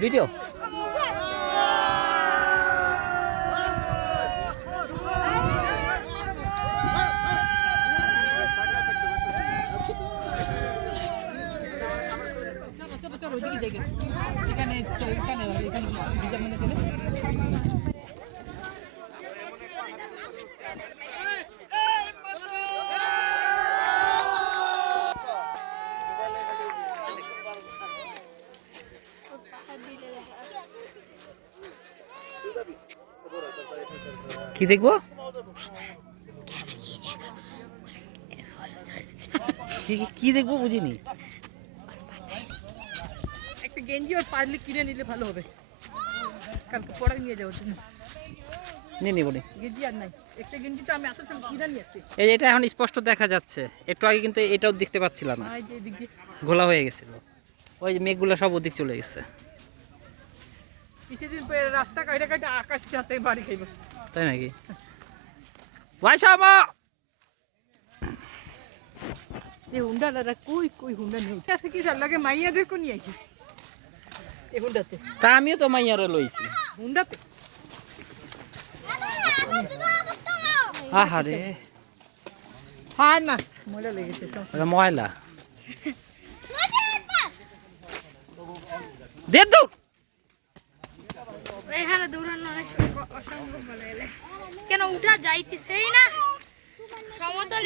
video কি দেখবো কি দেখবো বুঝিনি একটা গেঞ্জি আর পারলে কিনে নিলে ভালো হবে কালকে পরে নিয়ে যাওয়ার জন্য নিয়ে নিবো নি গেঞ্জি আর নাই একটা গেঞ্জি তো আমি এত সময় কিনে নিয়ে আসছি এই যে এটা এখন স্পষ্ট দেখা যাচ্ছে একটু আগে কিন্তু এটাও দেখতে পাচ্ছিলাম না এই যে এদিক দিয়ে ঘোলা হয়ে গেছিল ওই যে মেঘগুলো সব ওদিক চলে গেছে কিছুদিন পরে রাস্তা কাটে কাটে আকাশ সাথে বাড়ি খাইব তাই নাকি ভাইসামা এই হুন্ডা দাদা কই হুন্ডা নেই আচ্ছা কি চাল লাগে মাইয়াদের কোন নিয়ে আইছি এই হুন্ডাতে তা আমিও তো মাইয়ারে লইছি হুন্ডাতে আহারে হ্যাঁ না মজা লেগেছে সব এটা ময়লা দে দূর এখানে দৌড়ানো অসম্ভব বলে কেন উঠা যাইতেছেই না সমতল